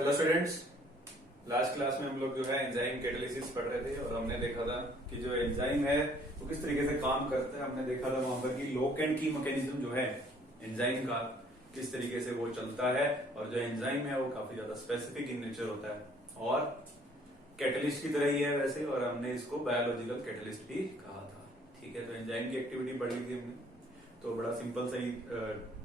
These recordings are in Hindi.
Hello students. लास्ट क्लास में हम लोग जो है एंजाइम कैटालिसिस पढ़ रहे थे और हमने देखा था कि जो एंजाइम है वो किस तरीके से काम करता है। हमने देखा था वहां पर कि लॉक एंड की मैकेनिज्म जो है एंजाइम का किस तरीके से वो चलता है और जो एंजाइम है वो काफी ज्यादा स्पेसिफिक इन नेचर होता है और कैटलिस्ट की तरह ही है वैसे, और हमने इसको बायोलॉजिकल कैटलिस्ट भी कहा था। ठीक है, तो एंजाइम की एक्टिविटी पढ़ ली थी हमने, तो बड़ा सिंपल सा ही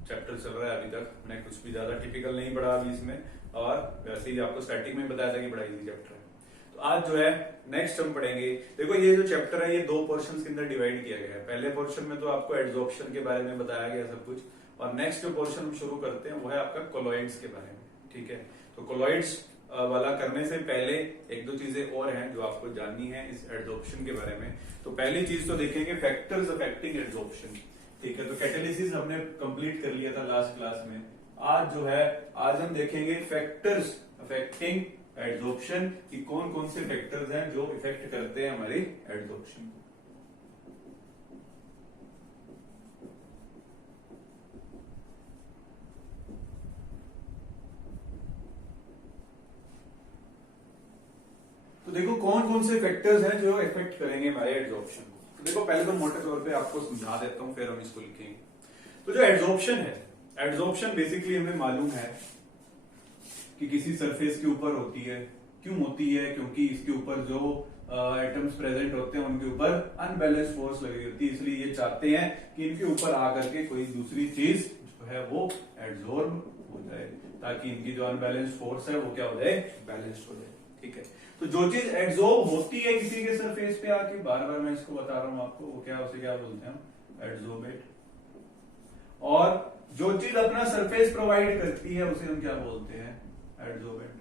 चैप्टर चल रहा है अभी तक। हमने कुछ भी ज्यादा टिपिकल नहीं पढ़ा अभी इसमें, और वैसे ही आपको स्टार्टिंग में बताया था कि बड़ा इजी चैप्टर है। तो आज जो है नेक्स्ट हम पढ़ेंगे। देखो ये जो चैप्टर है ये दो पोर्शंस के अंदर डिवाइड किया गया है। पहले पोर्शन में तो आपको एड्सॉर्प्शन के बारे में बताया गया सब कुछ, और नेक्स्ट जो पोर्शन हम शुरू करते हैं वो है आपका कोलॉइड्स के बारे में। ठीक है, तो कोलॉइड्स वाला करने से पहले एक दो चीजें और हैं जो आपको जाननी है इस एड्सॉर्प्शन के बारे में। तो पहली चीज तो देखेंगे फैक्टर्स अफेक्टिंग एड्सॉर्प्शन। ठीक है, तो कैटालिसिस हमने कंप्लीट कर लिया था लास्ट क्लास में। आज जो है आज हम देखेंगे फैक्टर्स अफेक्टिंग एड्सॉर्प्शन कि कौन कौन से फैक्टर्स हैं जो इफेक्ट करते हैं हमारी एड्सॉर्प्शन को। तो देखो कौन कौन से फैक्टर्स हैं जो इफेक्ट करेंगे हमारे एड्सॉर्प्शन को। तो देखो पहले तो मोटे तौर पे आपको समझा देता हूं, फिर हम इसको लिखेंगे। तो जो एड्सॉर्प्शन है, एड्सॉर्प्शन बेसिकली हमें मालूम है कि किसी सरफेस के ऊपर होती है। क्यों होती है? क्योंकि इसके ऊपर जो एटम्स प्रेजेंट होते हैं उनके ऊपर अनबैलेंस फोर्स लगी होती है, इसलिए ये चाहते हैं कि इनके ऊपर आकर के कोई दूसरी चीज जो है वो एड्सॉर्ब हो जाए, ताकि इनकी जो अनबैलेंस फोर्स है वो क्या हो जाए, बैलेंस्ड हो जाए। ठीक है, तो जो चीज एड्सॉर्ब होती है किसी के सरफेस पे आके, बार बार मैं इसको बता रहा हूं आपको, वो क्या, उसे क्या बोलते हैं, एड्सॉर्बेट। और जो चीज अपना सरफेस प्रोवाइड करती है उसे हम क्या बोलते हैं, एड्सॉर्बेंट।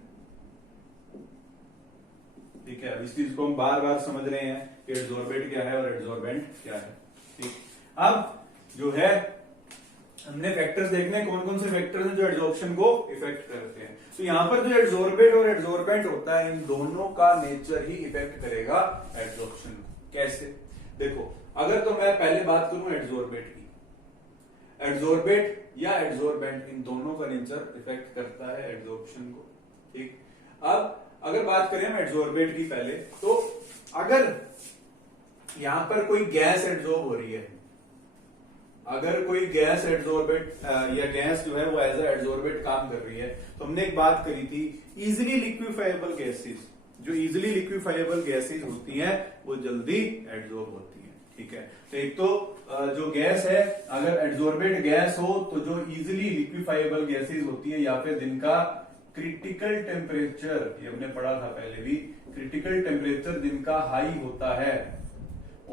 ठीक है, इस चीज को हम बार बार समझ रहे हैं कि एड्सॉर्बेंट क्या है और एड्सॉर्बेंट क्या है। ठीक, अब जो है हमने फैक्टर्स देखने कौन कौन से फैक्टर्स हैं जो एड्सॉर्प्शन को इफेक्ट करते हैं। तो यहां पर जो एड्सॉर्बेट और एड्सॉर्बेंट होता है, इन दोनों का नेचर ही इफेक्ट करेगा एड्सॉर्प्शन को। कैसे? देखो, अगर तो मैं पहले बात करूं एड्सॉर्बेट की, एड्सॉर्बेट या एड्सॉर्बेंट, इन दोनों का नेचर इफेक्ट करता है एड्सॉर्प्शन को। ठीक, अब अगर बात करें हम एड्सॉर्बेट की पहले, तो अगर यहां पर कोई गैस एड्सॉर्ब हो रही है, अगर कोई गैस एड्सॉर्बेट या गैस जो है वो एज ए एड्सॉर्बेट काम कर रही है, तो हमने एक बात करी थी इजिली लिक्विफाइबल गैसेस, जो इजिली लिक्विफाइबल गैसेस होती हैं वो जल्दी एड्सॉर्ब होती हैं। ठीक है, तो एक तो जो गैस है, अगर एड्सॉर्बेट गैस हो तो जो इजिली लिक्विफाइबल गैसेस होती है या फिर जिनका क्रिटिकल टेम्परेचर, ये हमने पढ़ा था पहले भी, क्रिटिकल टेम्परेचर जिनका हाई होता है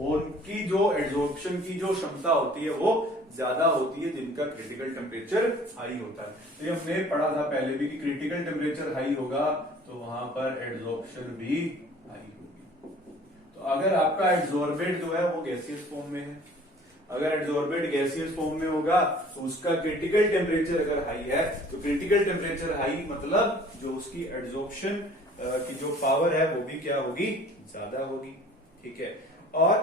उनकी जो एड्सॉर्प्शन की जो क्षमता होती है वो ज्यादा होती है जिनका क्रिटिकल टेम्परेचर हाई होता है। तो ये हमने पढ़ा था पहले भी कि क्रिटिकल टेम्परेचर हाई होगा तो वहां पर एड्सॉर्प्शन भी हाई होगी। तो अगर आपका एड्सॉर्बेट जो है वो गैसियस फॉर्म में है, अगर एड्सॉर्बेट गैसियस फॉर्म में होगा तो उसका क्रिटिकल टेम्परेचर अगर हाई है, तो क्रिटिकल टेम्परेचर हाई मतलब जो उसकी एड्सॉर्प्शन की जो पावर है वो भी क्या होगी, ज्यादा होगी। ठीक है, और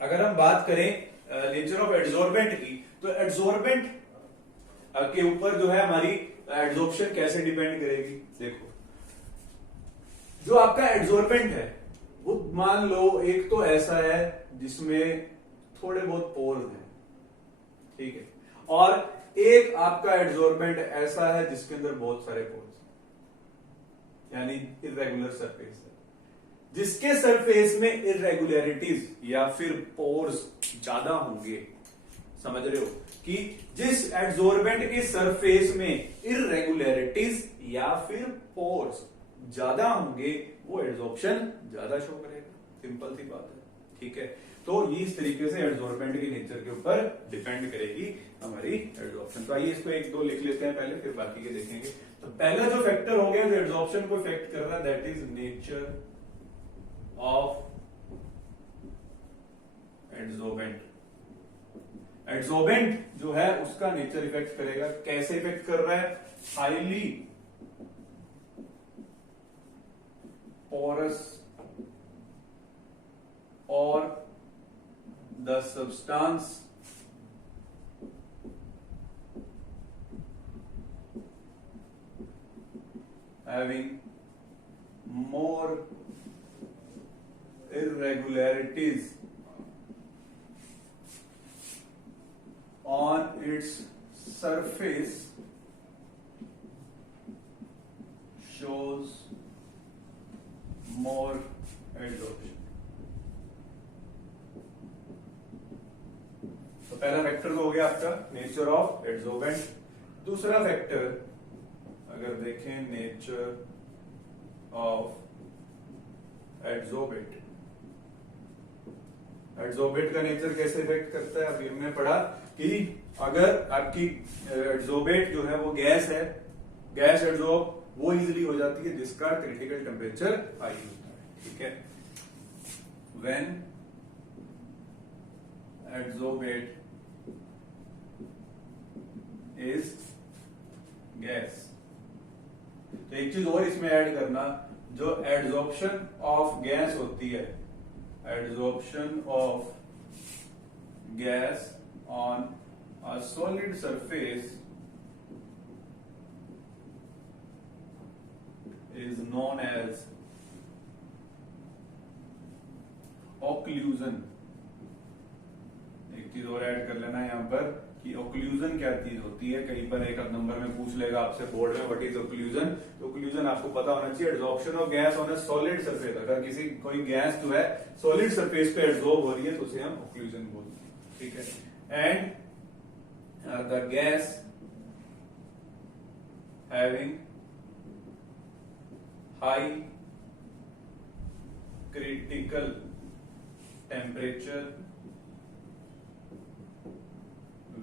अगर हम बात करें नेचर ऑफ एड्सॉर्बेंट की, तो एड्सॉर्बेंट के ऊपर जो है हमारी एड्सॉर्प्शन कैसे डिपेंड करेगी। देखो, जो आपका एड्सॉर्बेंट है वो मान लो एक तो ऐसा है जिसमें थोड़े बहुत पोर्स हैं, ठीक है, और एक आपका एड्सॉर्बेंट ऐसा है जिसके अंदर बहुत सारे पोर्स हैं, यानी इर्रेगुलर सरफेस है, जिसके सरफेस में इरेगुलरिटीज या फिर पोर्स ज्यादा होंगे। समझ रहे हो कि जिस एड्सॉर्बेंट के सरफेस में इरेगुलरिटीज या फिर पोर्स ज्यादा होंगे वो एड्सॉर्प्शन ज्यादा शो करेगा। सिंपल सी बात है। ठीक है, तो ये इस तरीके से एड्सॉर्बेंट के नेचर के ऊपर डिपेंड करेगी हमारी एड्सॉर्प्शन। तो आइए इसको एक दो लिख लेते हैं पहले, फिर बाकी के देखेंगे। तो पहला जो फैक्टर हो गया जो एड्सॉर्प्शन को इफेक्ट कर रहा है, that is nature of adsorbent. Adsorbent जो है उसका नेचर इफेक्ट करेगा। कैसे इफेक्ट कर रहा है? हाईली पोरस और the substance having more irregularities on its surface shows more adsorption. तो पहला फैक्टर तो हो गया आपका नेचर ऑफ एडसोर्बेंट। दूसरा फैक्टर अगर देखें नेचर ऑफ एडसोर्बेंट, एडसोर्बेंट का नेचर कैसे इफेक्ट करता है अभी हमने पढ़ा कि अगर आपकी एडसोर्बेंट जो है वो गैस है, गैस एडसोर्ब वो इजीली हो जाती है जिसका क्रिटिकल टेम्परेचर हाई होता है। ठीक है, व्हेन एडसोर्बेट इज गैस। तो एक चीज और इसमें ऐड करना, जो एडसॉर्प्शन ऑफ गैस होती है, adsorption of gas on a solid surface is known as occlusion। एक चीज और ऐड कर लेना यहां पर कि occlusion क्या चीज होती है, कहीं पर एक नंबर में पूछ लेगा आपसे बोर्ड में व्हाट इज occlusion। तो occlusion आपको पता होना चाहिए adsorption of gas on a solid surface. अगर किसी कोई गैस जो है सॉलिड सरफेस पे एडसॉर्ब हो रही है तो उसे हम occlusion बोलते हैं। ठीक है, and the gas having high critical temperature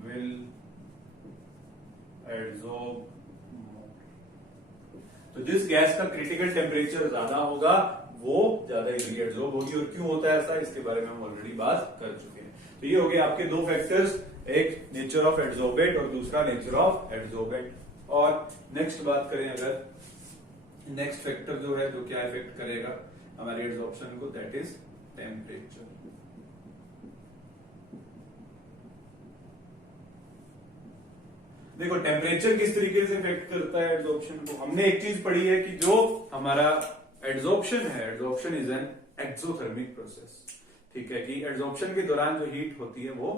will adsorb more। तो जिस गैस का क्रिटिकल टेम्परेचर ज्यादा होगा वो ज्यादा इजीली एडसॉर्ब होगी। और क्यों होता है ऐसा, इसके बारे में हम ऑलरेडी बात कर चुके हैं। तो ये हो गए आपके दो फैक्टर्स, एक नेचर ऑफ एडसॉर्बेंट और दूसरा नेचर ऑफ एडसॉर्बेंट। और नेक्स्ट बात करें अगर, नेक्स्ट फैक्टर जो है जो क्या इफेक्ट करेगा हमारे एडसॉर्प्शन को, दैट इज टेम्परेचर। देखो टेम्परेचर किस तरीके से इफेक्ट करता है एडसॉर्प्शन को। हमने एक चीज पढ़ी है कि जो हमारा एडसॉर्प्शन है, adsorption is an exothermic process. ठीक है, कि एडसॉर्प्शन के दौरान जो हीट होती है वो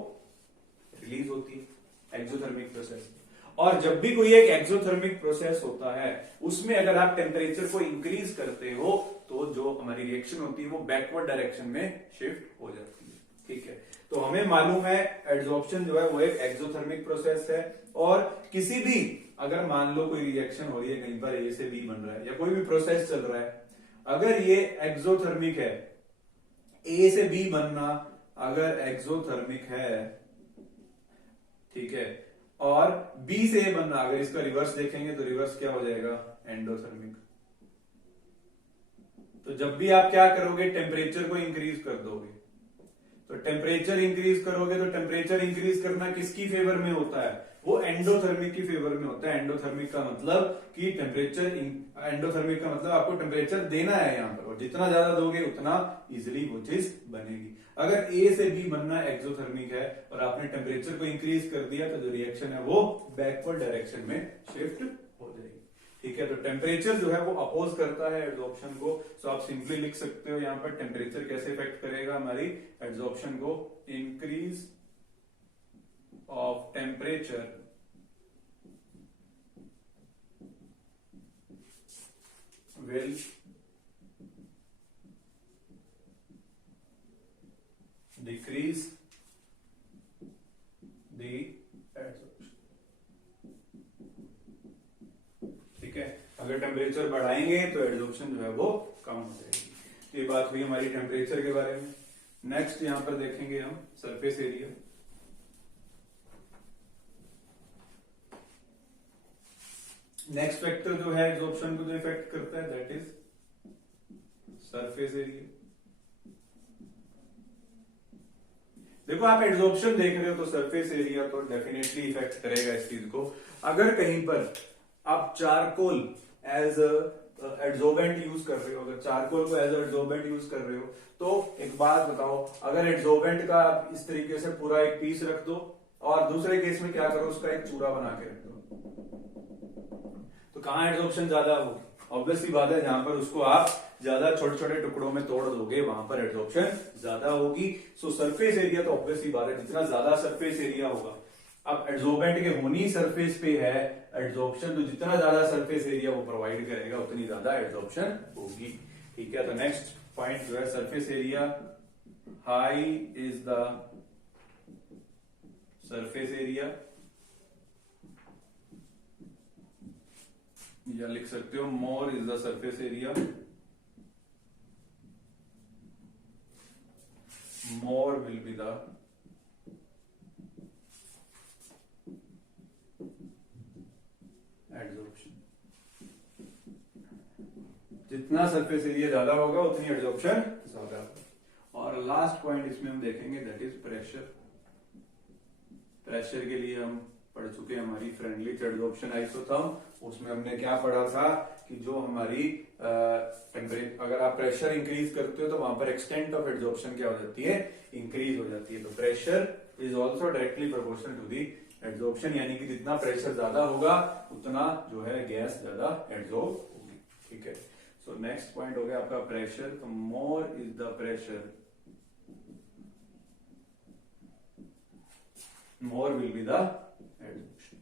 रिलीज होती है, एक्सोथर्मिक प्रोसेस। और जब भी कोई एक एक्सोथर्मिक प्रोसेस होता है उसमें अगर आप टेम्परेचर को इंक्रीज करते हो तो जो हमारी रिएक्शन होती है वो बैकवर्ड डायरेक्शन में शिफ्ट हो जाती है। ठीक है, तो हमें मालूम है एडसॉर्प्शन जो है वो एक एक्सोथर्मिक प्रोसेस है। और किसी भी अगर मान लो कोई रिएक्शन हो रही है, कहीं पर ए से बी बन रहा है या कोई भी प्रोसेस चल रहा है, अगर ये एक्सोथर्मिक है, ए से बी बनना अगर एक्सोथर्मिक है, ठीक है, और बी से ए बनना अगर इसका रिवर्स देखेंगे तो रिवर्स क्या हो जाएगा, एंडोथर्मिक। तो जब भी आप क्या करोगे, टेम्परेचर को इंक्रीज कर दोगे, तो टेम्परेचर इंक्रीज करोगे तो टेम्परेचर इंक्रीज करना किसकी फेवर में होता है, वो एंडोथर्मिक की फेवर में होता है। एंडोथर्मिक का मतलब कि टेम्परेचर, एंडोथर्मिक का मतलब आपको टेम्परेचर देना है यहां पर, और जितना ज्यादा दोगे उतना इजिली वो चीज बनेगी। अगर ए से बी बनना एक्सोथर्मिक है और आपने टेम्परेचर को इंक्रीज कर दिया तो जो रिएक्शन है वो बैकवर्ड डायरेक्शन में शिफ्ट हो जाएगी। ठीक है, तो टेम्परेचर जो है वो अपोज करता है एडसॉर्प्शन को। सो आप सिंपली लिख सकते हो यहां पर टेम्परेचर कैसे इफेक्ट करेगा हमारी एडसॉर्प्शन को, increase of temperature will decrease the adsorption. ठीक है, अगर टेम्परेचर बढ़ाएंगे तो एडसॉर्प्शन जो है वो कम हो जाएगी। ये बात हुई हमारी टेम्परेचर के बारे में। नेक्स्ट यहां पर देखेंगे हम सरफेस एरिया। नेक्स्ट फैक्टर जो है एडसॉर्प्शन को जो इफेक्ट करता है दैट इज सरफेस एरिया। देखो आप एडसॉर्प्शन देख रहे हो तो सरफेस एरिया तो डेफिनेटली इफेक्ट करेगा इस चीज को। अगर कहीं पर आप चारकोल एज एडसॉर्बेंट यूज कर रहे हो, अगर चारकोल को एज एडसॉर्बेंट यूज कर रहे हो, तो एक बात बताओ, अगर एडसॉर्बेंट का आप इस तरीके से पूरा एक पीस रख दो और दूसरे केस में क्या करो, उसका एक चूरा बना के रख दो, तो कहां एडसॉर्प्शन ज्यादा होगी, ऑब्वियस सी बात है, जहां पर उसको आप ज्यादा छोटे छोटे टुकड़ों में तोड़ दोगे वहां पर एड्सॉर्प्शन ज्यादा होगी। सो सरफेस एरिया तो ऑब्वियस सी बात है, जितना ज्यादा सरफेस एरिया होगा, अब एड्सॉर्बेंट के होनी सरफेस पे है एड्सॉर्प्शन, तो जितना ज्यादा सरफेस एरिया वो प्रोवाइड करेगा उतनी ज्यादा एड्सॉर्प्शन होगी। ठीक है, तो नेक्स्ट पॉइंट जो है surface area, high is the surface area, या लिख सकते हो more is the surface area, more will be the adsorption. जितना सरफेस एरिया ज्यादा होगा उतनी एड्सॉर्प्शन ज्यादा होगा। और लास्ट पॉइंट इसमें हम देखेंगे दैट इज प्रेशर। प्रेशर के लिए हम पढ़ चुके हैं हमारी फ्रेंडली एड्सॉर्प्शन आइसोथर्म, उसमें हमने क्या पढ़ा था कि जो हमारी टेम्परेचर, अगर आप प्रेशर इंक्रीज करते हो तो वहां पर एक्सटेंट ऑफ एड्सॉर्प्शन क्या हो जाती है, इंक्रीज हो जाती है। तो pressure is also directly proportional to the adsorption, यानी कि जितना प्रेशर ज्यादा होगा उतना जो है गैस ज्यादा एड्सॉर्ब होगी। ठीक है, सो नेक्स्ट पॉइंट हो गया आपका प्रेशर। तो more is the pressure, more will be the adsorption.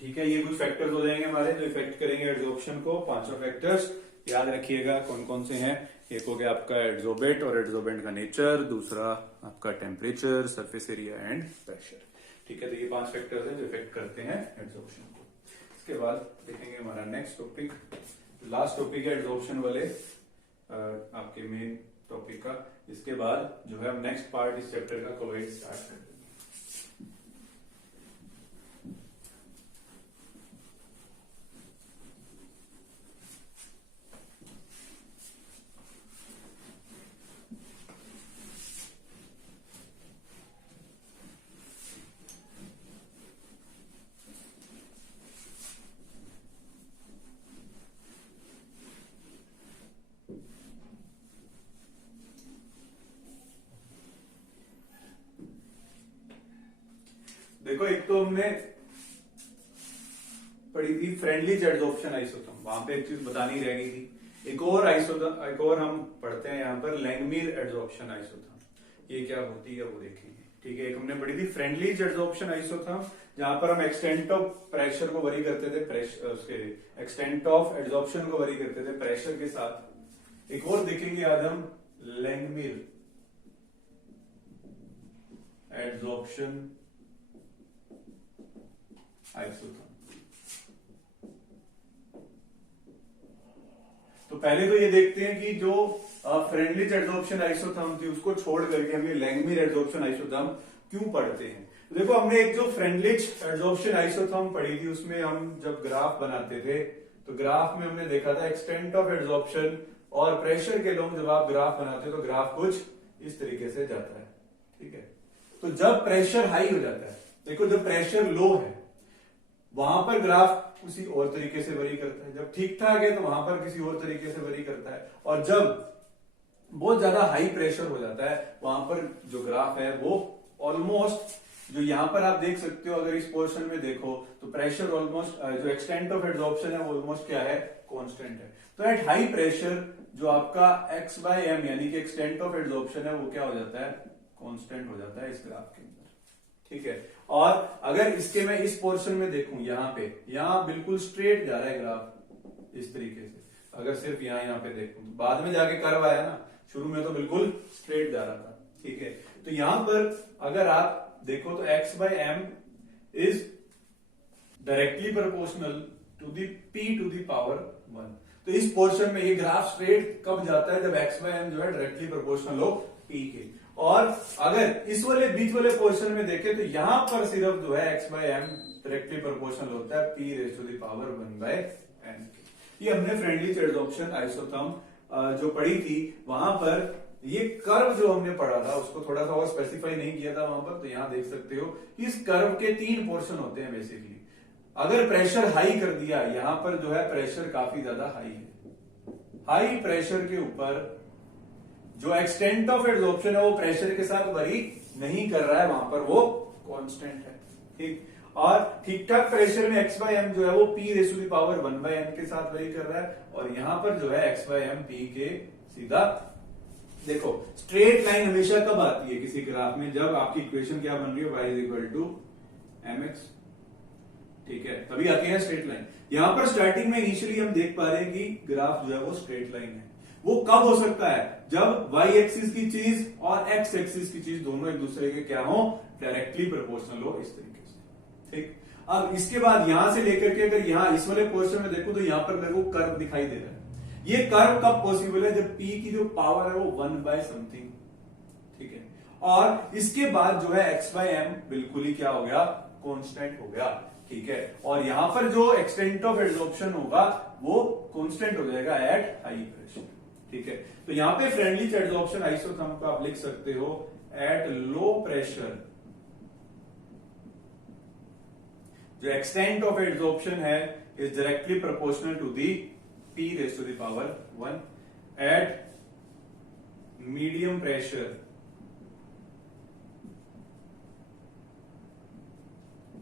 ठीक है, ये कुछ फैक्टर्स हो जाएंगे हमारे जो इफेक्ट करेंगे एड्सॉर्प्शन को। पांचों फैक्टर्स याद रखिएगा कौन कौन से हैं। एक हो गया आपका एड्सॉर्बेंट और एड्सॉर्बेंट का नेचर, दूसरा आपका temperature, surface area and pressure. ठीक है, तो ये 5 फैक्टर्स हैं जो इफेक्ट करते हैं एड्सॉर्प्शन को। इसके बाद देखेंगे हमारा नेक्स्ट टॉपिक, लास्ट टॉपिक है एड्सॉर्प्शन वाले आपके मेन टॉपिक का। इसके बाद जो है हम नेक्स्ट पार्ट इस चैप्टर का कोलोइड स्टार्ट करेंगे। देखो, एक तो हमने पढ़ी थी फ्रेंडली एड्सॉर्प्शन आइसोथर्म, वहां पे एक चीज बतानी रह गई थी। एक और हम पढ़ते हैं यहाँ पर लैंगमीर एड्सॉर्प्शन आइसोथर्म। ये क्या होती है वो देखेंगे। ठीक है, एक हमने पढ़ी थी फ्रेंडली एड्सॉर्प्शन आइसोथर्म, जहां पर हम एक्सटेंट ऑफ प्रेशर को वरी करते थे, प्रेशर उसके एक्सटेंट ऑफ एड्सॉर्प्शन को वरी करते थे प्रेशर के साथ। एक और देखेंगे आज हम लैंगमीर एड्सॉर्प्शन आइसोथर्म। तो पहले तो ये देखते हैं कि जो फ्रेंडली एड्सॉर्प्शन आइसोथर्म थी उसको छोड़ करके हम ये लैंगमीर एड्सॉर्प्शन आइसोथर्म क्यों पढ़ते हैं। तो देखो, हमने एक जो फ्रेंडली एड्सॉर्प्शन आइसोथर्म पढ़ी थी उसमें हम जब ग्राफ बनाते थे तो ग्राफ में हमने देखा था एक्सटेंट ऑफ एड्सॉर्प्शन और प्रेशर के लोग जब आप ग्राफ बनाते हो तो ग्राफ कुछ इस तरीके से जाता है। ठीक है, तो जब प्रेशर हाई हो जाता है, देखो जब प्रेशर लो है वहां पर ग्राफ किसी और तरीके से वरी करता है, जब ठीक ठाक है तो वहां पर किसी और तरीके से वरी करता है, और जब बहुत ज्यादा हाई प्रेशर हो जाता है वहां पर जो ग्राफ है वो ऑलमोस्ट, जो यहां पर आप देख सकते हो, अगर इस पोर्शन में देखो तो प्रेशर ऑलमोस्ट, जो एक्सटेंट ऑफ एड्सॉर्प्शन है वो ऑलमोस्ट क्या है, कांस्टेंट है। तो एट हाई प्रेशर जो आपका x/m यानी कि एक्सटेंट ऑफ एड्सॉर्प्शन है वो क्या हो जाता है, कांस्टेंट हो जाता है इस ग्राफ के अंदर। ठीक है, और अगर इसके मैं इस पोर्शन में देखूं, यहाँ बिल्कुल स्ट्रेट जा रहा है ग्राफ इस तरीके से। अगर सिर्फ यहाँ पे देखूं तो बाद में जाके कर्व आया ना, शुरू में तो बिल्कुल स्ट्रेट जा रहा था। ठीक है, तो यहां पर अगर आप देखो तो x/m is directly proportional to the p to the power 1। तो इस पोर्शन में ये ग्राफ स्ट्रेट कब जाता है, जब x/m जो है डायरेक्टली प्रोपोर्शनल हो p के। और अगर इस वाले बीच वाले पोर्शन में देखें तो यहां पर सिर्फ जो है x/m डायरेक्टली प्रोपोर्शनल होता है p raise to the power 1/n। ये हमने फ्रेंडली एड्सॉर्प्शन आइसोथर्म जो पढ़ी थी वहां पर ये कर्व जो हमने पढ़ा था उसको थोड़ा सा और स्पेसिफाई नहीं किया था वहां पर। तो यहां देख सकते हो कि इस कर्व के 3 पोर्शन होते हैं बेसिकली। अगर प्रेशर हाई कर दिया, यहां पर जो है प्रेशर काफी ज्यादा हाई है, हाई प्रेशर के ऊपर जो एक्सटेंट ऑफ एड्सॉर्प्शन है वो प्रेशर के साथ वरी नहीं कर रहा है वहां पर वो कांस्टेंट है। ठीक, और ठीक ठाक प्रेशर में x बाय एम जो है वो p raise to the power 1 by n के साथ वही कर रहा है, और यहां पर जो है x बाय एम p के सीधा। देखो स्ट्रेट लाइन हमेशा कब आती है किसी ग्राफ में, जब आपकी इक्वेशन क्या बन रही है y is equal to mx, ठीक है, तभी आती है स्ट्रेट लाइन। यहां पर स्टार्टिंग में इनिशियली हम देख पा रहे हैं कि ग्राफ जो है वो स्ट्रेट लाइन है। वो कब हो सकता है, जब y एक्सिस की चीज और x एक्सिस की चीज दोनों एक दूसरे के क्या हो, डायरेक्टली प्रोपोर्शनल हो, इस तरीके से। ठीक, अब इसके बाद यहां से लेकर के अगर यहां इस वाले पोर्शन में देखो तो यहां पर मेरे को कर्व दिखाई दे रहा है। ये कर्व कब पॉसिबल है, जब p की जो पावर है वो 1 बाय समथिंग, ठीक है, और इसके बाद जो है x बाय एम बिल्कुल ही क्या हो गया, कांस्टेंट हो गया। ठीक है, और यहां पर जो एक्सटेंट ऑफ एड्सॉर्प्शन होगा वो कांस्टेंट हो जाएगा एट हाई प्रेशर। ठीक है, तो यहां पे फ्रेंडली एड्सॉर्प्शन आइसोथर्म को आप लिख सकते हो एट लो प्रेशर, जो एक्सटेंट ऑफ एड्सॉर्प्शन है is directly proportional to the p raise to the power 1 at medium pressure,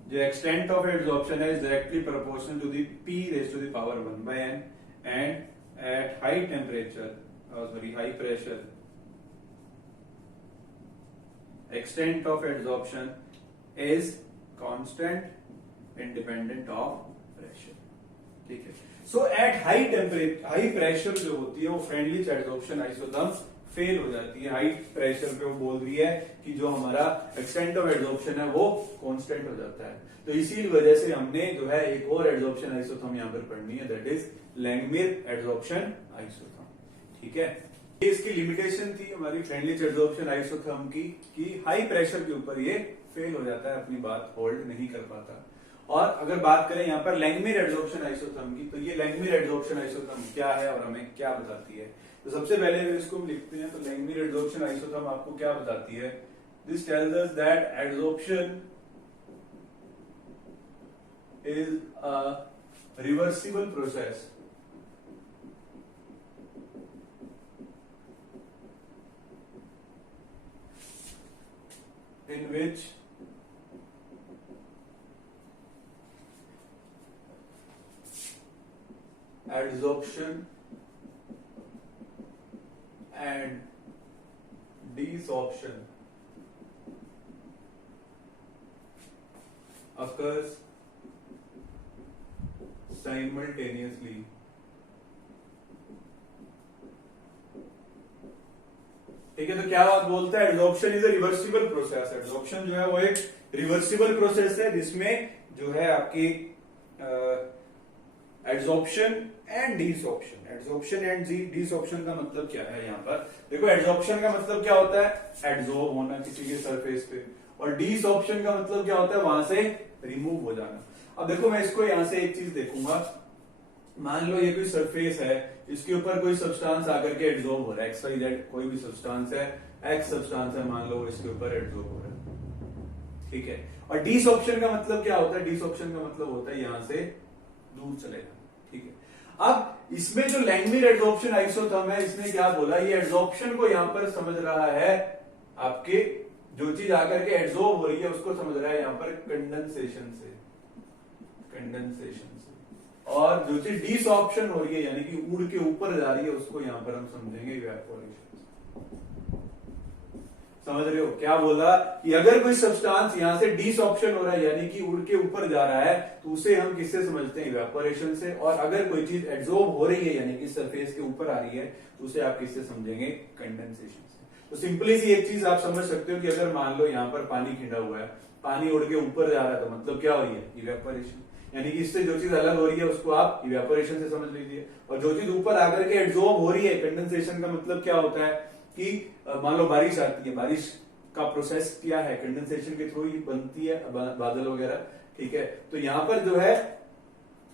जो एक्सटेंट ऑफ एड्सॉर्प्शन है is directly proportional to the p raise to the power 1 by n, and at high temperature high pressure extent of adsorption is constant independent of pressure। ठीक है, so at high temperature, high pressure जो होती है वो फ्रेंडली एड्सॉर्प्शन आइसोथर्म फेल हो जाती है। हाई प्रेशर पे वो बोल रही है कि जो हमारा एक्सटेंट ऑफ एड्सॉर्प्शन है वो कांस्टेंट हो जाता है। तो इसी वजह से हमने जो है एक और एड्सॉर्प्शन आइसोथर्म यहां पर पढ़नी है, दैट इज लैंगमिर एड्सॉर्प्शन आइसोथर्म। ठीक है, इसकी लिमिटेशन थी हमारी फ्रेंडली एड्सॉर्प्शन आइसोथर्म की कि हाई प्रेशर के ऊपर ये फेल हो जाता है, अपनी बात होल्ड नहीं कर पाता। और अगर बात करें यहाँ पर लैंगमिर एड्सॉर्प्शन आइसोथर्म की, तो ये लैंगमिर एड्सॉर्प्शन आइसोथर्म क्या है और हमें क्या बताती है। तो सबसे पहले अगर इसको हम लिखते हैं तो लैंगमिर एड्सॉर्प्शन आइसोथर्म आपको क्या बताती है, this tells us that adsorption is a reversible process in which adsorption and desorption occurs simultaneously। ठीक है, तो क्या बात बोलता है, adsorption is a reversible process. Adsorption जो है वो एक रिवर्सिबल प्रोसेस है जिसमें जो है आपकी adsorption and desorption, adsorption and desorption का मतलब क्या है यहाँ पर। देखो एड्सॉर्प्शन का मतलब क्या होता है, एड्सॉर्ब होना किसी के सरफेस पे, और डिसऑर्प्शन का मतलब क्या होता है, वहां से रिमूव हो जाना। अब देखो मैं इसको यहां से एक चीज देखूंगा, मान लो ये कोई सरफेस है, इसके ऊपर कोई सब्सटेंस आकर के एड्सॉर्ब हो रहा है, एक्स वाई जेड कोई भी सब्सटेंस है, एक्स सब्सटेंस है, मान लो इसके ऊपर एड्सॉर्ब हो रहा है। ठीक है, और डिसऑर्प्शन का मतलब क्या होता है, डिसऑर्प्शन का मतलब होता है यहां से दूर चलेगा। ठीक है, अब इसमें जो लैंगमिर एड्सॉर्प्शन आइसोथर्म है, इसने क्या बोला, ये एड्सॉर्प्शन को यहां पर समझ रहा है, आपके जो चीज आकर के एड्सॉर्ब हो रही है उसको समझ रहा है यहां पर कंडेंसेशन से, कंडेंसेशन से, और जो चीज डिसऑर्प्शन हो रही है यानी कि उड़ के ऊपर जा रही है उसको यहां पर हम समझेंगे इवेपोरेशन। समझ रहे हो क्या बोला, कि अगर कोई सब्सटेंस यहां से डिसऑर्प्शन हो रहा है यानी कि उड़ के ऊपर जा रहा है तो उसे हम किससे समझते हैं, इवेपोरेशन से, और अगर कोई चीज एड्सॉर्ब हो रही है यानी कि सरफेस के ऊपर आ रही है तो उसे आप किससे समझेंगे, कंडेंसेशन से। तो सिंपली सी एक चीज आप समझ सकते हो कि अगर मान लो यहाँ पर पानी खिंडा हुआ है, पानी उड़ के ऊपर जा रहा है तो मतलब क्या हो रही है, इवेपोरेशन, यानी कि इससे जो चीज अलग हो रही है उसको आप इवेपोरेशन से समझ लीजिए। और जो चीज ऊपर आकर के एड्सॉर्ब हो रही है, कंडेंसेशन का मतलब क्या होता है कि मान लो बारिश आती है, बारिश का प्रोसेस क्या है, कंडेंसेशन के थ्रू ही बनती है बादल वगैरह। ठीक है, तो यहां पर जो है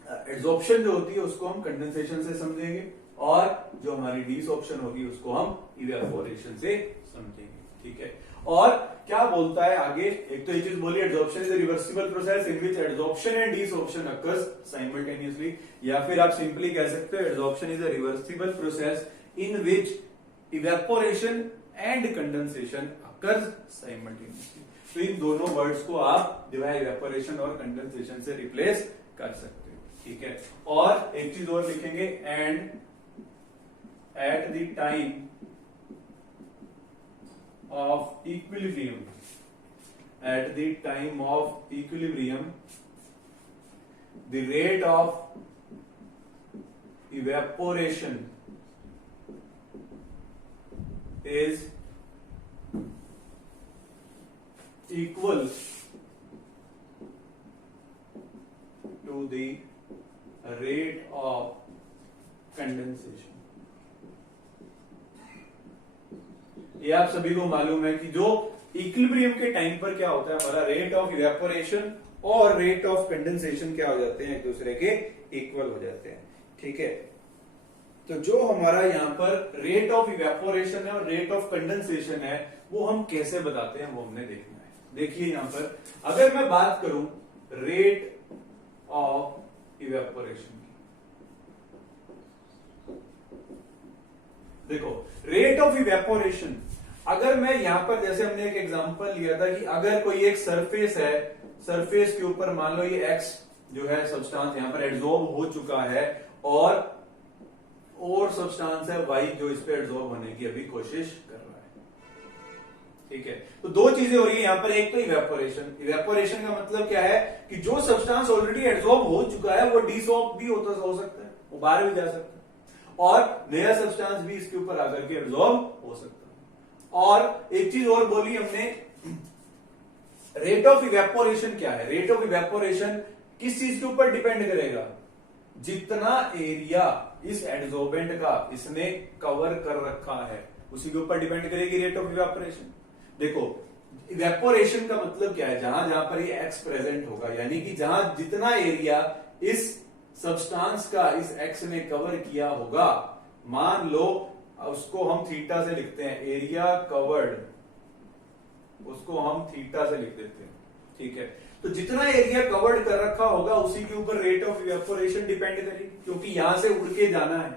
एड्सॉर्प्शन जो होती है उसको हम कंडेंसेशन से समझेंगे, और जो हमारी डिसऑर्प्शन होगी उसको हम इवेपोरेशन से समझेंगे। ठीक है, और क्या बोलता है आगे, एक तो ये चीज बोली adsorption is a reversible process in which adsorption and desorption occurs simultaneously, या फिर आप सिंपली कह सकते हो adsorption is a reversible process in which evaporation and condensation occurs simultaneously। तो इन दोनों वर्ड्स को आप डिवाइड इवेपोरेशन और कंडेंसेशन से रिप्लेस कर सकते हो, ठीक है। और एक चीज और लिखेंगे, and eight the time of equilibrium, at the time of equilibrium the rate of evaporation is equal to the rate of condensation। ये आप सभी को मालूम है कि जो इक्विलिब्रियम के टाइम पर क्या होता है, हमारा रेट ऑफ इवेपोरेशन और रेट ऑफ कंडेंसेशन क्या हो जाते हैं, एक दूसरे के इक्वल हो जाते हैं, ठीक है। तो जो हमारा यहाँ पर रेट ऑफ इवेपोरेशन है और रेट ऑफ कंडेंसेशन है वो हम कैसे बताते हैं वो हमने देखना है। देखिए यहाँ पर अगर मैं बात करूं रेट ऑफ इवेपोरेशन की, देखो रेट ऑफ इवेपोरेशन, अगर मैं यहां पर जैसे हमने एक एग्जांपल लिया था कि अगर कोई एक सरफेस है, सरफेस के ऊपर मान लो ये एक्स जो है सब्सटेंस यहां पर एड्सॉर्ब हो चुका है और सब्सटेंस है वाई जो इस पे एड्सॉर्ब होने की अभी कोशिश कर रहा है, ठीक है। तो दो चीजें हो रही है यहां पर, एक तो इवेपोरेशन, इवेपोरेशन का मतलब क्या है कि जो सब्सटेंस ऑलरेडी एड्सॉर्ब हो चुका है वो डिसॉर्ब भी हो सकता है, वो बाहर भी जा सकता है और नया सब्सटेंस भी इसके ऊपर आकर के एड्सॉर्ब हो सकता है। और एक चीज और बोली हमने, रेट ऑफ इवेपोरेशन क्या है, रेट ऑफ इवेपोरेशन किस चीज के ऊपर डिपेंड करेगा, जितना एरिया इस एड्सॉर्बेंट का इसने कवर कर रखा है उसी के ऊपर डिपेंड करेगी रेट ऑफ इवेपोरेशन। देखो इवेपोरेशन का मतलब क्या है, जहां जहां पर ये एक्स प्रेजेंट होगा, यानी कि जहां जितना एरिया इस सब्सटेंस का इस एक्स ने कवर किया होगा, मान लो उसको हम थीटा से लिखते हैं, एरिया कवर्ड, उसको हम थीटा से लिख देते हैं, ठीक है। तो जितना एरिया कवर्ड कर रखा होगा उसी के ऊपर रेट ऑफ इवेपोरेशन डिपेंड करेगी, क्योंकि यहां से उड़ के जाना है।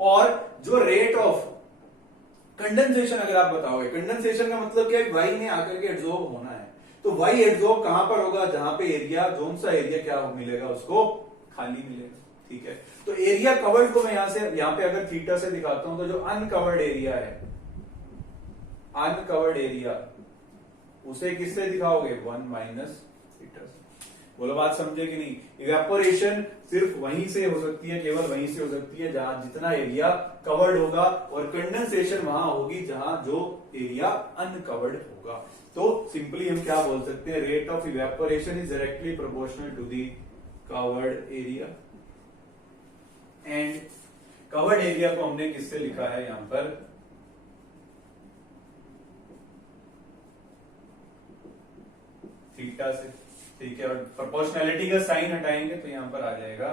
और जो रेट ऑफ कंडेंसेशन अगर आप बताओगे, कंडेंसेशन का मतलब क्या है, वाई ने आकर के एड्सॉर्ब होना है, तो वाई एड्सॉर्ब कहां पर होगा, जहां पे एरिया, जोन सा एरिया क्या मिलेगा उसको, खाली मिलेगा, ठीक है। तो एरिया कवर्ड को मैं यहां पे अगर थीटा से दिखाता हूं तो जो अनकवर्ड एरिया है, अनकवर्ड एरिया उसे किससे दिखाओगे, 1 माइनस थीटा से। बोलो बात समझे कि नहीं। इवेपोरेशन सिर्फ वहीं से हो सकती है, केवल वहीं से हो सकती है जहां जितना एरिया कवर्ड होगा, और कंडेंसेशन वहां होगी जहां जो एरिया अनकवर्ड होगा। तो सिंपली हम क्या बोल सकते हैं, rate of evaporation is directly proportional to the covered area. And covered area को हमने किससे लिखा है यहां पर, थीटा से, ठीक है। और प्रोपोर्शनैलिटी का साइन हटाएंगे तो यहां पर आ जाएगा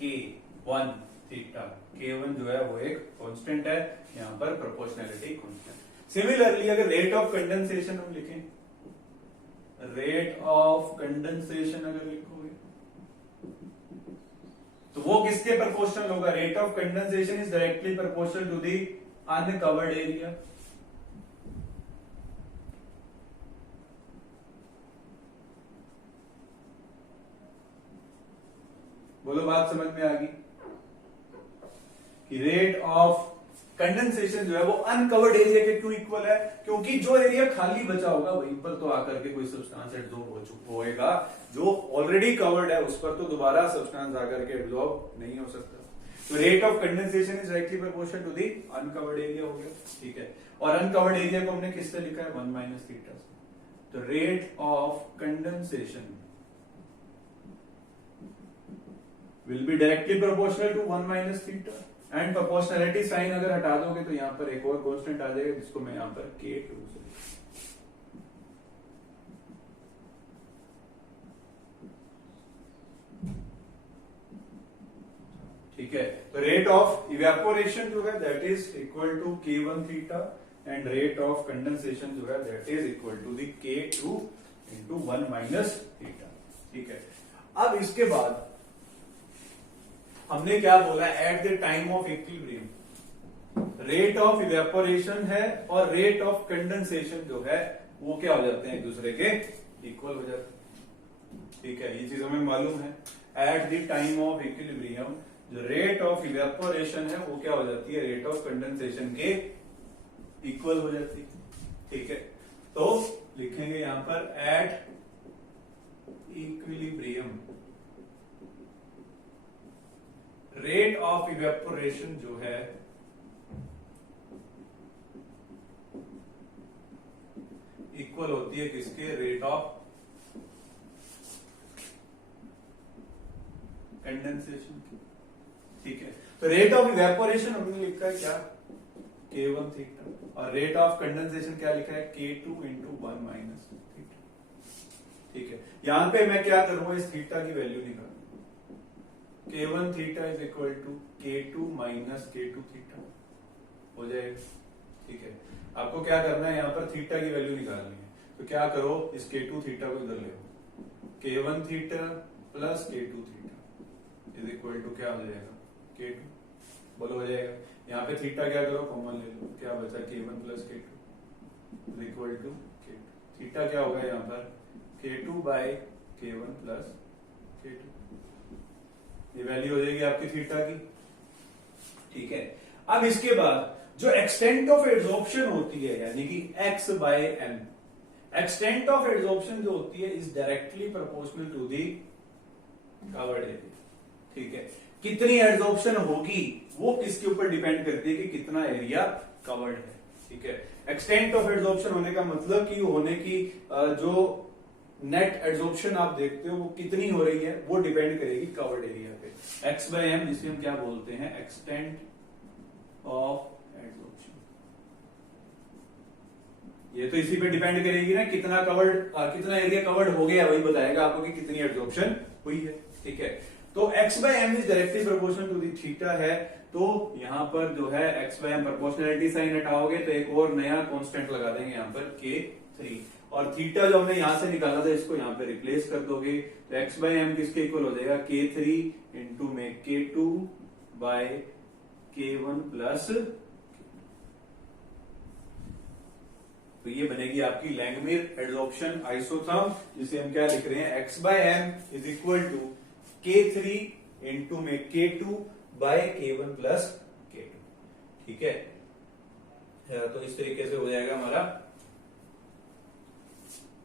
K1 थीटा। K1 जो है वो एक कांस्टेंट है, यहां पर प्रोपोर्शनैलिटी कांस्टेंट। सिमिलरली अगर रेट ऑफ कंडेंसेशन हम लिखें, रेट ऑफ कंडेंसेशन अगर लिखोगे तो वो किसके प्रोपोर्शनल होगा, rate of condensation is directly proportional to the uncovered area. बोलो बात समझ में आ गई कि रेट ऑफ कंडेंसेशन जो है वो अनकवर्ड एरिया के क्यों इक्वल है, क्योंकि जो एरिया खाली बचा होगा वहीं पर तो आकर के कोई सब्सटेंस एब्जॉर्ब होएगा, जो ऑलरेडी कवर्ड है उस पर तो दोबारा सब्सटेंस आकर के एब्जॉर्ब नहीं हो सकता। तो rate of condensation is directly proportional to the uncovered area हो गया, ठीक है। और अनकवर्ड एरिया को हमने किससे लिखा है, 1 माइनस थीटा से। तो रेट ऑफ कंडेंसेशन will be directly proportional to 1 minus theta, and proportionality sign अगर हटा दोगे तो यहां पर एक और कांस्टेंट आ जाएगा जिसको मैं यहां पर K2 से, ठीक है। तो रेट ऑफ इवेपोरेशन जो है that is equal to K1 थीटा, एंड रेट ऑफ कंडेंसेशन जो है that is equal to the K2 into 1 minus theta, ठीक है। अब इसके बाद हमने क्या बोला, at the time of equilibrium rate of evaporation है और रेट ऑफ कंडेंसेशन जो है वो क्या हो जाते हैं, एक दूसरे के इक्वल हो जाते हैं। ठीक है, ये चीज हमें मालूम है। Eight the time of equilibrium जो रेट ऑफ इवेपोरेशन है वो क्या हो जाती है, रेट ऑफ कंडेंसेशन के इक्वल हो जाती है। ठीक है, तो लिखेंगे यहां पर at equilibrium rate of evaporation जो है इक्वल होती है किसके, रेट ऑफ कंडेंसेशन की। ठीक है, तो रेट ऑफ इवेपोरेशन हमने लिखा है क्या, K1 थीटा, और रेट ऑफ कंडेंसेशन क्या लिखा है, K2 इंटू 1 माइनस थीटा। ठीक है, यहां पे मैं क्या करूंगा, इस थीटा की वैल्यू निकालूंगा, K1 theta is equal to K2 minus K2 theta हो जाएगा। ठीक है, आपको क्या करना है, यहां पर थीटा की वैल्यू निकालनी है, तो क्या करो, इस K2 थीटा को इधर ले, K1 theta plus K2 theta is equal to क्या हो जाएगा, K2, बोलो हो जाएगा। यहाँ पे थीटा क्या करो, कॉमन ले लो, क्या बचा, K1 plus K2 is equal to K2। Theta क्या होगा यहाँ पर, K2 bye K1 plus K2, ये वैल्यू हो जाएगी आपकी थीटा की। ठीक है, अब इसके बाद जो एक्सटेंट ऑफ एड्सॉर्प्शन होती है, यानी कि x by m, extent of adsorption जो होती है is directly proportional to the covered area. ठीक है, कितनी एड्सॉर्प्शन होगी वो किसके ऊपर डिपेंड करती है, कि कितना एरिया कवर्ड है। ठीक है, एक्सटेंट ऑफ एड्सॉर्प्शन होने का मतलब कि होने की जो नेट एड्सॉर्प्शन आप देखते हो वो कितनी हो रही है, वो डिपेंड करेगी कवर्ड एरिया पे। x बाय m जिसे हम क्या बोलते हैं, एक्सटेंट ऑफ एड्सॉर्प्शन, ये तो इसी पे डिपेंड करेगी ना, कितना कवर्ड, कितना एरिया कवर्ड हो गया, वही बताएगा आपको कि कितनी एड्सॉर्प्शन हुई है। ठीक है, तो x by m is directly proportional to the theta है, तो यहां पर जो है x by m proportionality sign हटाओगे तो एक और नया कांस्टेंट लगा देंगे यहां पर K3, और थीटा जो हमने यहां से निकाला था इसको यहां पे रिप्लेस कर दोगे, तो x बाय m किसके इक्वल हो जाएगा, K3 इंटू में K2 बाय K1 प्लस, तो ये बनेगी आपकी लैंगमिर एड्सॉर्प्शन आइसोथर्म, जिसे हम क्या लिख रहे हैं, x by m is equal to K3 into में K2 bye K1 plus K2। ठीक है, तो इस तरीके से हो जाएगा हमारा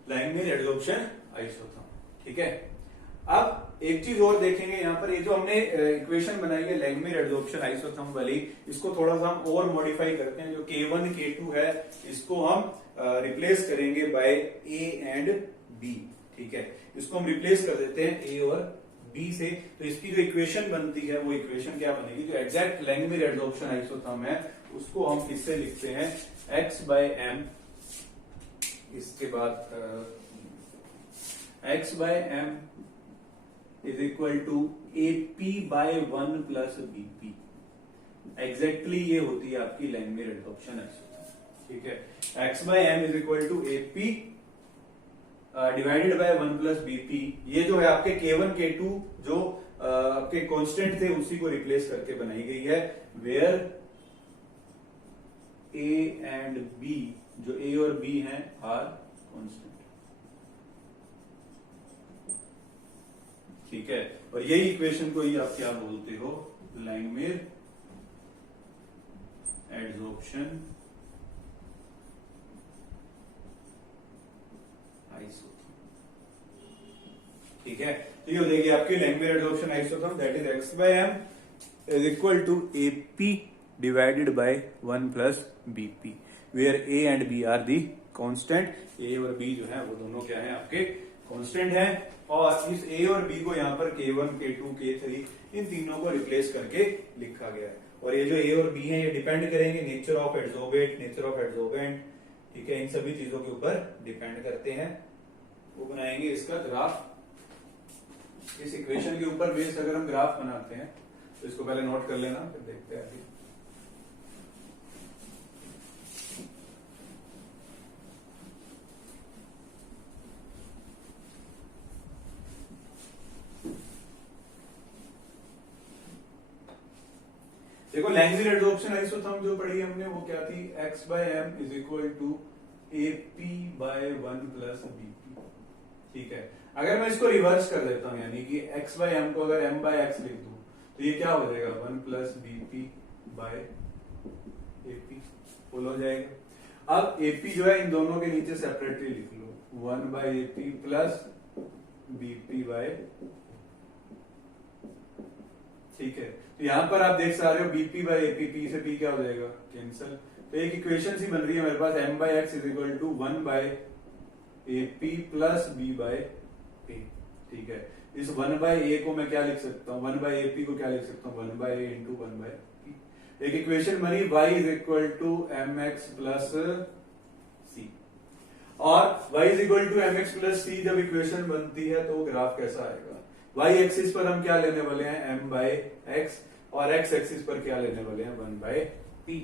लैंगमिर एड्सॉर्प्शन आइसोथर्म। ठीक है, अब एक चीज और देखेंगे यहां पर, ये जो हमने इक्वेशन बनाई है लैंगमिर एड्सॉर्प्शन आइसोथर्म वाली, इसको थोड़ा सा हम और मॉडिफाई करते हैं। जो K1 K2 है इसको हम रिप्लेस करेंगे बाय A एंड B। ठीक है, इसको हम रिप्लेस कर देते हैं A और B से, तो इसकी जो इक्वेशन बनती है वो इक्वेशन क्या बनेगी, जो एग्जैक्ट लैंगमिर एड्सॉर्प्शन आइसोथर्म है उसको हम किससे लिखते हैं, x बाय m, इसके बाद x by m is equal to AP by 1 plus BP। Exactly ये होती है आपकी लैंगमिर एड्सॉर्प्शन आइसोथर्म। ठीक है, x by m is equal to AP divided by 1 plus BP, ये जो है आपके K1 K2 जो आपके कांस्टेंट थे उसी को रिप्लेस करके बनाई गई है, वेयर A एंड B, जो A और B हैं आर कांस्टेंट। ठीक है, और यही इक्वेशन को ही आप क्या बोलते हो, लैंगमिर एड्सॉर्प्शन आइसोथर्म। ठीक है, तो ये हो जाएगी आपकी Langmuir adsorption isotherm, that is x by m is equal to AP divided by 1 plus BP, where A and B are the constant. A और B जो है वो दोनों क्या है, आपके कांस्टेंट है, और इस A और B को यहाँ पर K1 K2 K3 इन तीनों को रिप्लेस करके लिखा गया है। और ये जो A और B है ये डिपेंड करेंगे nature of adsorbent, nature of adsorbent. ठीक है, इन सभी चीजों के ऊपर डिपेंड करते हैं। वो बनाएंगे इसका ग्राफ, इस इक्वेशन के ऊपर बेस्ड अगर हम ग्राफ बनाते हैं तो इसको पहले नोट कर लेना, फिर देखते हैं आगे। देखो लैंगमिर एडसॉर्प्शन आइसोथर्म जो पढ़ी हमने वो क्या थी, x by M is equal to AP by 1 plus BP। ठीक है, अगर मैं इसको रिवर्स कर देता हूं, यानी कि x बाय एम को अगर m बाय x लिख दूं तो ये क्या हो जाएगा, 1 plus BP by AP full हो जाएगा। अब AP जो है इन दोनों के नीचे सेपरेटली लिख लो, 1 by AP plus BP by, ठीक है। तो यहां पर आप देख सा रहे हो BP बाय AP, P से P क्या हो जाएगा, कैंसिल। तो एक इक्वेशन सी बन रही है मेरे पास, m by x is equal to 1 by AP plus B by A। ठीक है, इस 1 बाय A को मैं क्या लिख सकता हूं, 1 बाय AP को क्या लिख सकता हूं, 1 by A into 1 by P। एक इक्वेशन बनी y is equal to mx plus c, और y is equal to mx plus c जब इक्वेशन बनती है तो ग्राफ कैसा आएगा, y एक्सिस पर हम क्या लेने वाले हैं, m बाय x, और x एक्सिस पर क्या लेने वाले हैं, 1 बाय p।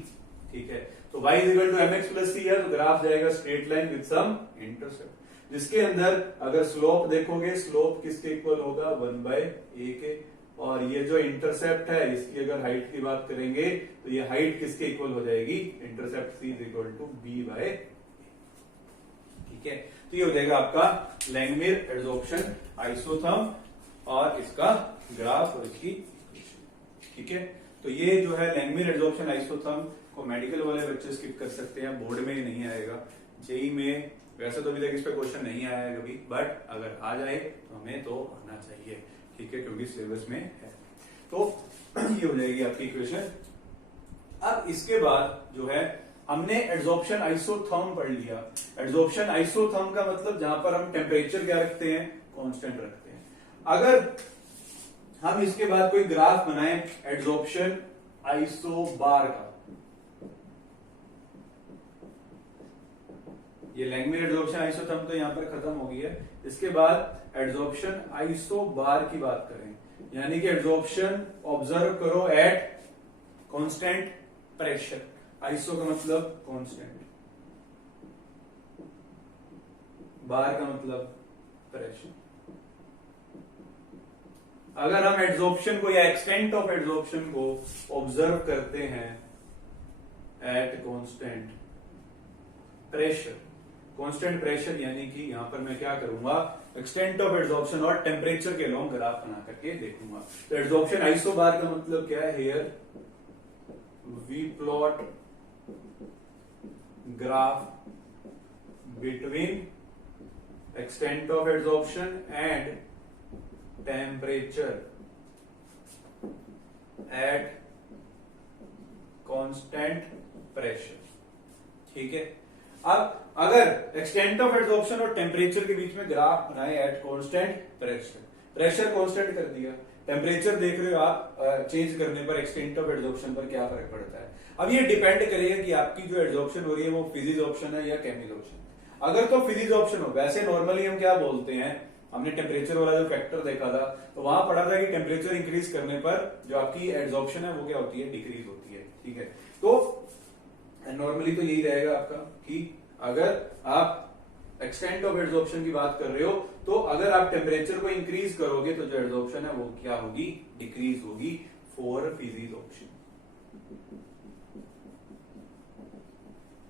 ठीक है, तो y is equal to mx plus c है, तो ग्राफ जाएगा straight line with some intercept, जिसके अंदर अगर स्लोप देखोगे, स्लोप किसके इक्वल होगा, 1 बाय a के, और ये जो इंटरसेप्ट है इसकी अगर हाइट की बात करेंगे तो ये हाइट किसके इक्वल हो जाएगी, intercept c is equal to b by a। ठीक है, तो ये हो जाएगा आपका लैंगमिर एडसॉर्प्शन आइसोथर्म और इसका ग्राफ और इसकी, ठीक है। तो ये जो है लैंगमिर एडसॉर्प्शन आइसोथर्म को मेडिकल वाले बच्चे स्किप कर सकते हैं, बोर्ड में ही नहीं आएगा, जेई में वैसे तो अभी तक इस पे क्वेश्चन नहीं आया है कभी, बट अगर आ जाए तो हमें तो आना चाहिए, ठीक है, क्योंकि सिलेबस में है। तो ये हो जाएगी आपकी इक्वेशन। अब इसके बाद जो है हमने एडसॉर्प्शन आइसोथर्म पढ़ लिया। एडसॉर्प्शन आइसोथर्म का मतलब जहां पर हम टेम्परेचर क्या रखते हैं, कांस्टेंट रखते हैं। अगर हम इसके बाद कोई ग्राफ बनाएं एडसॉर्प्शन आइसोबार का, ये लैंगमिर एडसॉर्प्शन आइसोथर्म तो यहां पर खत्म हो गई है। इसके बाद एडसॉर्प्शन आइसोबार की बात करें, यानी कि एडसॉर्प्शन ऑब्जर्व करो एट कांस्टेंट प्रेशर, आइसो का मतलब कांस्टेंट, बार का मतलब प्रेशर। अगर हम एडसॉर्प्शन को या एक्सटेंट ऑफ एडसॉर्प्शन को ऑब्जर्व करते हैं at constant pressure, constant pressure यानी कि यहां पर मैं क्या करूंगा, एक्सटेंट ऑफ एडसॉर्प्शन और टेम्परेचर के लॉन्ग ग्राफ बना करके देखूंगा। तो एडसॉर्प्शन आइसोबार का मतलब क्या है, here we plot graph between extent of adsorption and temperature at constant pressure। ठीक है, अब अगर एक्सटेंट ऑफ एडसॉर्प्शन और टेम्परेचर के बीच में ग्राफ बनाए at constant pressure, pressure constant कर दिया, टेम्परेचर देख रहे हो आप, चेंज करने पर एक्सटेंट ऑफ एडसॉर्प्शन पर क्या फर्क पड़ता है। अब ये डिपेंड करेगा कि आपकी जो एडसॉर्प्शन हो रही है वो फिजिक्स ऑप्शन है या केमिकल ऑप्शन। अगर तो फिजिक्स ऑप्शन हो, वैसे नॉर्मली हम क्या बोलते हैं, हमने टेम्परेचर वाला जो फैक्टर देखा था तो वहां पढ़ा था कि टेम्परेचर इंक्रीज करने पर जो आपकी एडसॉर्प्शन है वो क्या होती है, डिक्रीज होती है। ठीक है, तो नॉर्मली तो यही रहेगा आपका कि अगर आप एक्सटेंट ऑफ एडसॉर्प्शन की बात कर रहे हो तो अगर आप टेम्परेचर को इंक्रीज करोगे तो जो एडसॉर्प्शन है वो क्या होगी, डिक्रीज होगी for physics option.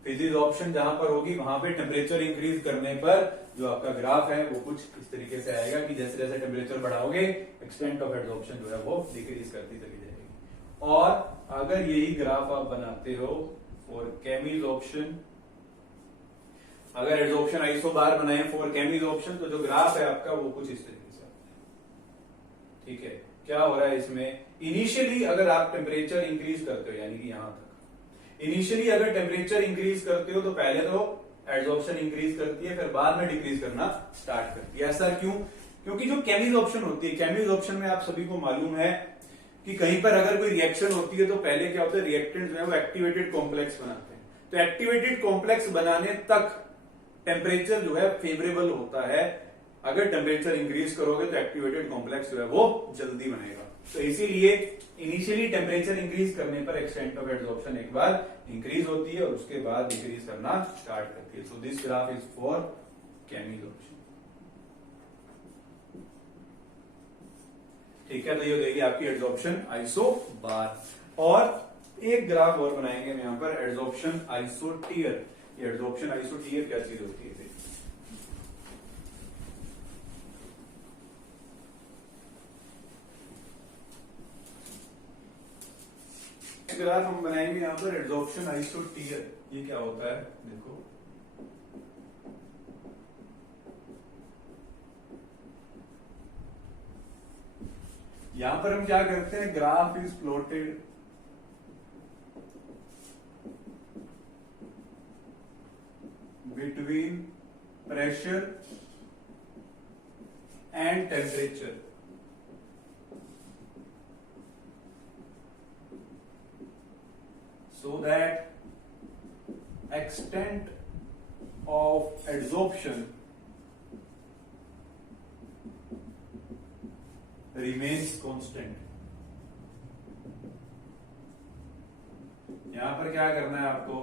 Physics option जहां पर होगी वहां पे टेम्परेचर इंक्रीज करने पर जो आपका ग्राफ है वो कुछ इस तरीके से आएगा कि जैसे जैसे टेम्परेचर बढ़ाओगे एक्सटेंट ऑफ एडसॉर्प्शन जो है वो डिक्रीज करती चली जाएगी। और अगर यही ग्राफ आप बनाते हो फॉर केमिकल ऑप्शन, अगर एडसॉर्प्शन आइसोबार बनाए फॉर केमिकल ऑप्शन तो जो ग्राफ है आपका वो कुछ इस तरीके से आता है। ठीक है, क्या हो रहा है इसमें, इनिशियली अगर आप टेम्परेचर इंक्रीज करते हो, यानी कि यहां तक इनिशियली अगर टेम्परेचर इंक्रीज करते हो तो पहले तो एडसॉर्प्शन इंक्रीज करती है, फिर बाद में डिक्रीज करना स्टार्ट करती है। ऐसा क्यों, क्योंकि जो केमिकल ऑप्शन होती है, केमिकल ऑप्शन में आप सभी को मालूम है कि कहीं पर अगर कोई रिएक्शन होती है तो पहले क्या होता है, रिएक्टेंट जो है वो एक्टिवेटेड कॉम्प्लेक्स बनाते हैं। तो एक्टिवेटेड कॉम्प्लेक्स बनाने तक टेम्परेचर जो है फेवरेबल होता है। अगर टेम्परेचर इंक्रीज करोगे तो एक्टिवेटेड कॉम्प्लेक्स जो है वो जल्दी बनेगा। तो इसीलिए इनिशियली टेम्परेचर इंक्रीज करने पर एक्सटेंट ऑफ एडसॉर्प्शन एक बार इंक्रीज होती है और उसके बाद डिक्रीज करना स्टार्ट करती है। So this graph is for chemical option. ठीक है, तो ये हो जाएगी आपकी एडसॉर्प्शन आइसोबार। और एक ग्राफ और बनाएंगे हम यहाँ पर एड्सॉर्प्शन आइसोटियर। ये एड्सॉर्प्शन आइसोटियर क्या चीज होती है? ग्राफ हम बनाएंगे यहाँ पर एड्सॉर्प्शन आइसोटियर। ये क्या होता है देखो, यहां पर हम क्या करते हैं, graph is plotted between pressure and temperature. So that extent of adsorption remains constant। यहां पर क्या करना है आपको,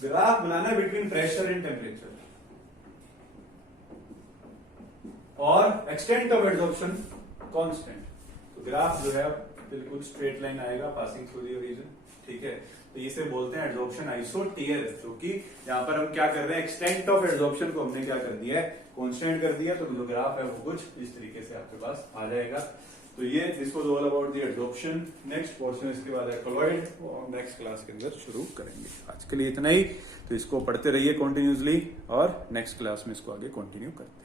ग्राफ बनाना है बिटवीन प्रेशर एंड टेम्परेचर और एक्सटेंट ऑफ एड्सॉर्प्शन कांस्टेंट। तो ग्राफ जो है बिल्कुल स्ट्रेट लाइन आएगा पासिंग थ्रू द रीजन, ठीक है। तो इसे बोलते हैं एड्सॉर्प्शन आइसोटियर, क्योंकि यहाँ पर हम क्या कर रहे हैं, एक्सटेंट ऑफ एड्सॉर्प्शन को हमने क्या कर दिया है, कांस्टेंट कर दिया। तो जो ग्राफ है वो कुछ इस तरीके से आपके पास आ जाएगा। तो ये this was all about the adsorption. Next portion इसके बाद है कोलॉइड, और नेक्स्ट क्लास के अंदर शुरू करेंगे। आज के लिए इतना ही, तो इसको पढ़ते रहिए कंटिन्यूसली और नेक्स्ट क्लास में इसको आगे कंटिन्यू करते हैं।